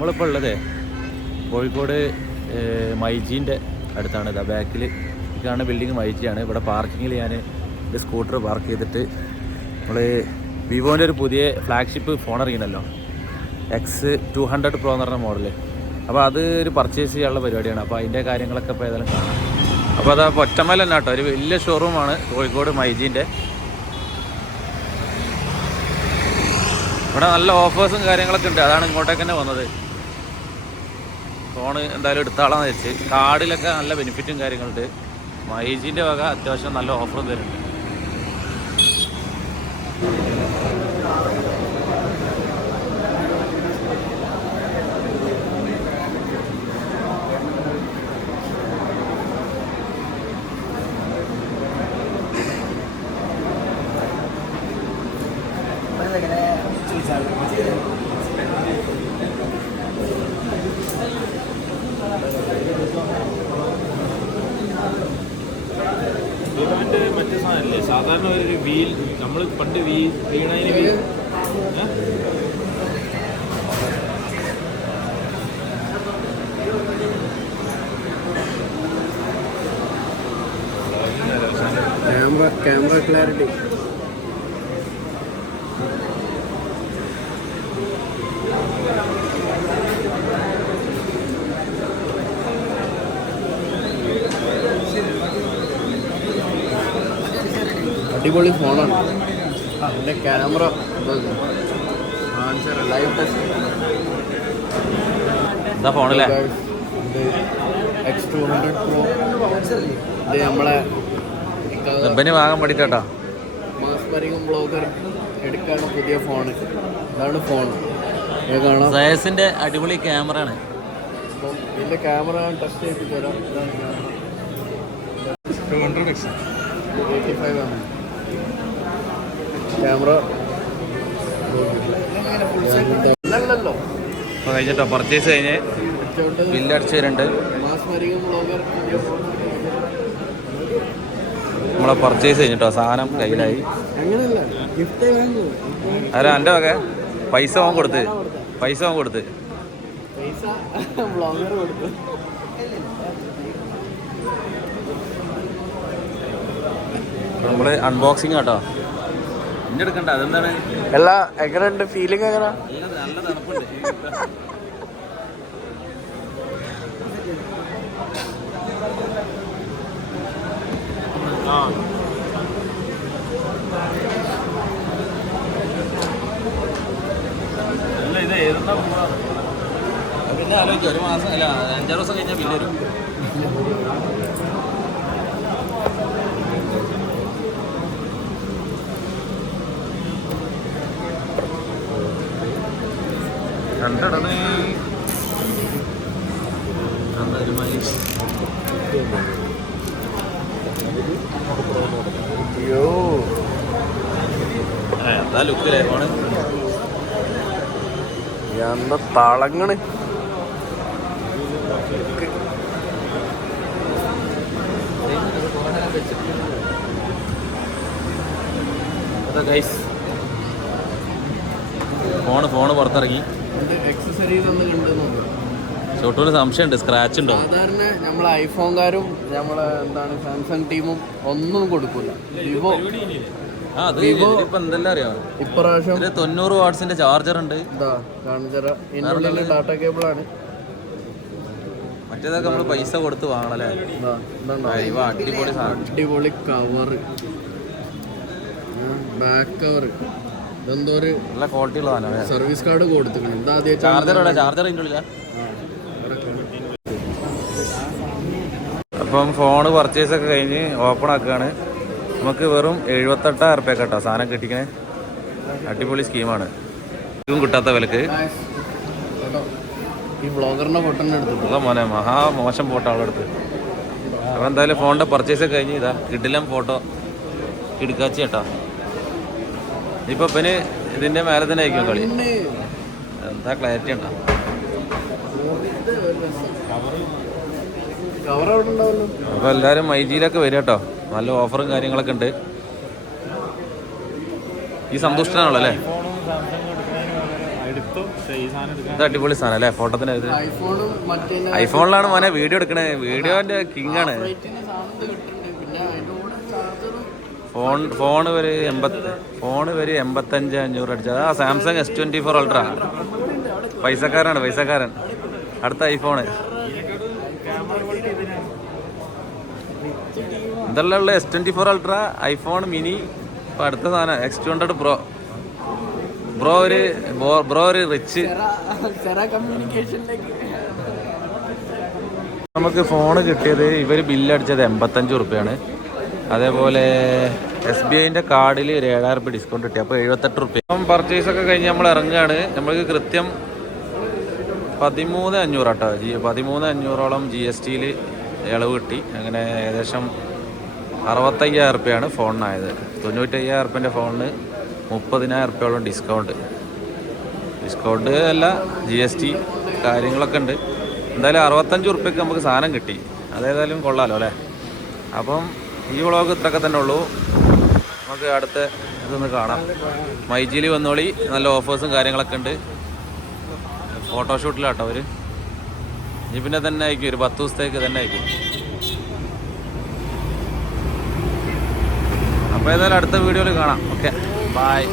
നമ്മളിപ്പോൾ ഉള്ളത് കോഴിക്കോട് മൈജീന്റെ അടുത്താണ്. ഇതാ ബാക്കിൽ കാണുന്ന ബിൽഡിംഗ് മൈജിയാണ്. ഇവിടെ പാർക്കിങ്ങിൽ ഞാൻ എന്റെ സ്കൂട്ടർ പാർക്ക് ചെയ്തിട്ട് നമ്മൾ വിവോന്റെ ഒരു പുതിയ ഫ്ലാഗ്ഷിപ്പ് ഫോൺ ഇറങ്ങിയല്ലോ എക്സ് ടു ഹൺഡ്രഡ് പ്രോ എന്ന് പറഞ്ഞ മോഡൽ അപ്പോൾ അത് ഒരു പർച്ചേസ് ചെയ്യാനുള്ള പരിപാടിയാണ്. അപ്പോൾ അതിന്റെ കാര്യങ്ങളൊക്കെ ഇപ്പോൾ ഏതായാലും കാണാം. അപ്പോൾ അത് ഒറ്റമല തന്നെ കേട്ടോ. ഒരു വലിയ ഷോറൂമാണ് കോഴിക്കോട് മൈജീന്റെ ഇവിടെ നല്ല ഓഫേഴ്സും കാര്യങ്ങളൊക്കെ ഉണ്ട്. അതാണ് ഇങ്ങോട്ടേക്ക് തന്നെ വന്നത്. ഫോണ് എന്തായാലും എടുത്താളാന്ന് വെച്ച് കാർഡിലൊക്കെ നല്ല ബെനിഫിറ്റും കാര്യങ്ങളുണ്ട്. മൈജീന്റെ വക അത്യാവശ്യം നല്ല ഓഫറും തരുന്നുണ്ട്. സാധാരണ ഒരു വീൽ നമ്മൾ പണ്ട് വീ വീണതിന് വീൽ ക്യാമറ ക്യാമറ ക്ലാരിറ്റി അടിപൊളി ഫോണാണ്. അതിന്റെ ക്യാമറ ലൈവ് ടെസ്റ്റ് എന്താ ഫോണല്ലേ? എക്സ് ടു ഹൺഡ്രഡ് പ്രോ ഇത് നമ്മളെ കമ്പനി വാങ്ങാൻ വേണ്ടിട്ടാ മാസ്മരിങ്ങും ബ്ലോഗർ എടുക്കാണ് പുതിയ ഫോണ്. ഇതാണ് ഫോൺ സയസിന്റെ അടിപൊളി ക്യാമറ ആണ് ഇതിന്റെ ഇതിന്റെ ക്യാമറ ടെസ്റ്റ് ചെയ്തിട്ട് തരാം. ഇതാണ് two hundred X eighty five ആണ് ക്യാമറ. അപ്പോൾ കഴിഞ്ഞിട്ടോ പർച്ചേസ് കഴിഞ്ഞ്. ബില്ലടിച്ച് ഫോൺ നമ്മളെ പർച്ചേസ് കഴിഞ്ഞിട്ടോ സാധനം കയ്യിലായി. അല്ല എന്റെ വക? പൈസ വാങ്ങി കൊടുത്ത്. പൈസ വാങ്ങി കൊടുത്ത്. പൈസ ബ്ലോഗർ കൊടുത്തു. നമ്മൾ അൺബോക്സിങ് കേട്ടോ എടുക്കണ്ട അതെന്താണ്? എല്ലാ എങ്ങനെയുണ്ട്? ഫീലിംഗ് എങ്ങനെ? നല്ല നല്ല തണുപ്പുണ്ട്. ആ അല്ല ഇത് ഏതെന്നാ പിന്നെ ആലോചിച്ചു ഒരു മാസം അല്ല അഞ്ചാറ് ദിവസം കഴിഞ്ഞാൽ പിന്നെ വരും. അയ്യോ. എന്താ തളങ്ങണ്? അതാ ഗൈസ് ഫോണ് ഫോണ് പുറത്തിറങ്ങി. എക്സസറീസ് ഒന്നും കണ്ടെന്നു ഷോട്ടൂന് സംശയമുണ്ട് സ്ക്രാച്ച് ഉണ്ടോ? സാധാരണ നമ്മൾ ഐഫോൺകാരും നമ്മളെ എന്താണ് സാംസങ് ടീമും ഒന്നും കൊടുക്കില്ല വിവോ. ഇപ്രാവശ്യം തൊണ്ണൂറ് വാട്സിന്റെ ചാർജർ ഉണ്ട്. ഡാറ്റ കേബിൾ ആണ്. മറ്റേതൊക്കെ നമ്മൾ പൈസ കൊടുത്ത് വാങ്ങണല്ലേ? അടിപൊളി അടിപൊളി കവറ് ബാക്ക് കവർ ഇതെന്തോ ഒരു നല്ല ക്വാളിറ്റി ഉള്ള സാധനം സർവീസ് കാർഡ് കൊടുത്തിട്ടുണ്ട് എന്താ ആദ്യം ചാർജർ എവിടെ ചാർജർ അതിന്റെ ഉള്ളിലാ. അപ്പം ഫോണ് പർച്ചേസ് ഒക്കെ കഴിഞ്ഞ് ഓപ്പൺ ആക്കുകയാണ്. നമുക്ക് വെറും എഴുപത്തെട്ടായിരം റുപ്യ കേട്ടോ സാധനം കിട്ടിക്കണേ. അടിപൊളി സ്കീമാണ് ഇതും കിട്ടാത്ത വിലക്ക്. ഈ ബ്ലോഗറിന്റെ ഫോട്ടോ എടുത്തിട്ടു. ഉള്ള മോനെ മഹാ മോശം ഫോട്ടോ ആളെടുത്ത് അപ്പം എന്തായാലും ഫോണിന്റെ പർച്ചേസ് ഒക്കെ കഴിഞ്ഞ് ഇതാ കിടിലം ഫോട്ടോ എടുക്കാച്ചി കേട്ടോ. ഇപ്പൊ പിന്നെ ഇതിന്റെ മേലെ തന്നെ ആയിരിക്കും കളി. എന്താ ക്ലാരിറ്റി ഉണ്ടോ? അപ്പൊ എല്ലാരും മൈജിയിലൊക്കെ വരും കേട്ടോ. നല്ല ഓഫറും കാര്യങ്ങളൊക്കെ ഉണ്ട്. ഈ സന്തുഷ്ടനാണല്ലോ അല്ലേ? ഇത് അടിപൊളി സാധനം അല്ലേ? ഫോട്ടോത്തിന് ഐഫോണിലാണ് മോനെ വീഡിയോ എടുക്കണേ. വീഡിയോന്റെ കിങ് ആണ് റേറ്റിന് സാധനം കിട്ടുന്നുണ്ട് പിന്നെ അതിന്റെ കൂടെ ചാർജറും ഫോൺ ഫോൺ വരെ എൺപത്തി ഫോൺ വരെ എൺപത്തഞ്ച് അഞ്ഞൂറ് അടിച്ചത് ആ Samsung S twenty four ultra പൈസക്കാരാണ് പൈസക്കാരൻ. അടുത്ത ഐഫോണ് ഇതെല്ലാം ഉള്ള S twenty four ultra iPhone mini ഇപ്പം അടുത്ത സാധനം X two hundred pro bro ഒരു ബ്രോ ഒരു റിച്ച് നമുക്ക് ഫോൺ കിട്ടിയത് ഇവർ ബില്ലടിച്ചത് എൺപത്തഞ്ച് റുപ്യാണ് അതേപോലെ എസ് ബി ഐന്റെ കാർഡിൽ ഒരു ഏഴായിരം റുപ്യ ഡിസ്കൗണ്ട് കിട്ടി. അപ്പോൾ എഴുപത്തെട്ട് റുപ്യ. ഇപ്പം പർച്ചേസ് ഒക്കെ കഴിഞ്ഞ് നമ്മൾ ഇറങ്ങുകയാണ് നമ്മൾക്ക് കൃത്യം പതിമൂന്ന് അഞ്ഞൂറ് കേട്ടോ ജി പതിമൂന്ന് അഞ്ഞൂറോളം ജി എസ് ടിയിൽ ഇളവ് കിട്ടി. അങ്ങനെ ഏകദേശം അറുപത്തയ്യായിരം റുപ്യാണ് ഫോണിനായത്. തൊണ്ണൂറ്റയ്യായിരം റുപ്യന്റെ ഫോണിന് മുപ്പതിനായിരം റുപ്യോളം ഡിസ്കൗണ്ട് ഡിസ്കൗണ്ട് അല്ല ജി എസ് ടി കാര്യങ്ങളൊക്കെ ഉണ്ട്. എന്തായാലും അറുപത്തഞ്ച് റുപ്യക്ക് നമുക്ക് സാധനം കിട്ടി. അതേതായാലും കൊള്ളാലോ അല്ലേ? അപ്പം ഈ വ്ളോഗ് ഇത്രയൊക്കെ തന്നെ ഉള്ളൂ. നമുക്ക് അടുത്ത ഇതൊന്ന് കാണാം. മൈജിയിൽ വന്നോളി. നല്ല ഓഫേഴ്സും കാര്യങ്ങളൊക്കെ ഉണ്ട്. ഫോട്ടോഷൂട്ടിലാട്ടോ അവർ ഇനി പിന്നെ തന്നെ ആയിരിക്കും. ഒരു പത്ത് ദിവസത്തേക്ക് തന്നെ ആയിരിക്കും. അപ്പോൾ ഏതായാലും അടുത്ത വീഡിയോയിൽ കാണാം. Okay bye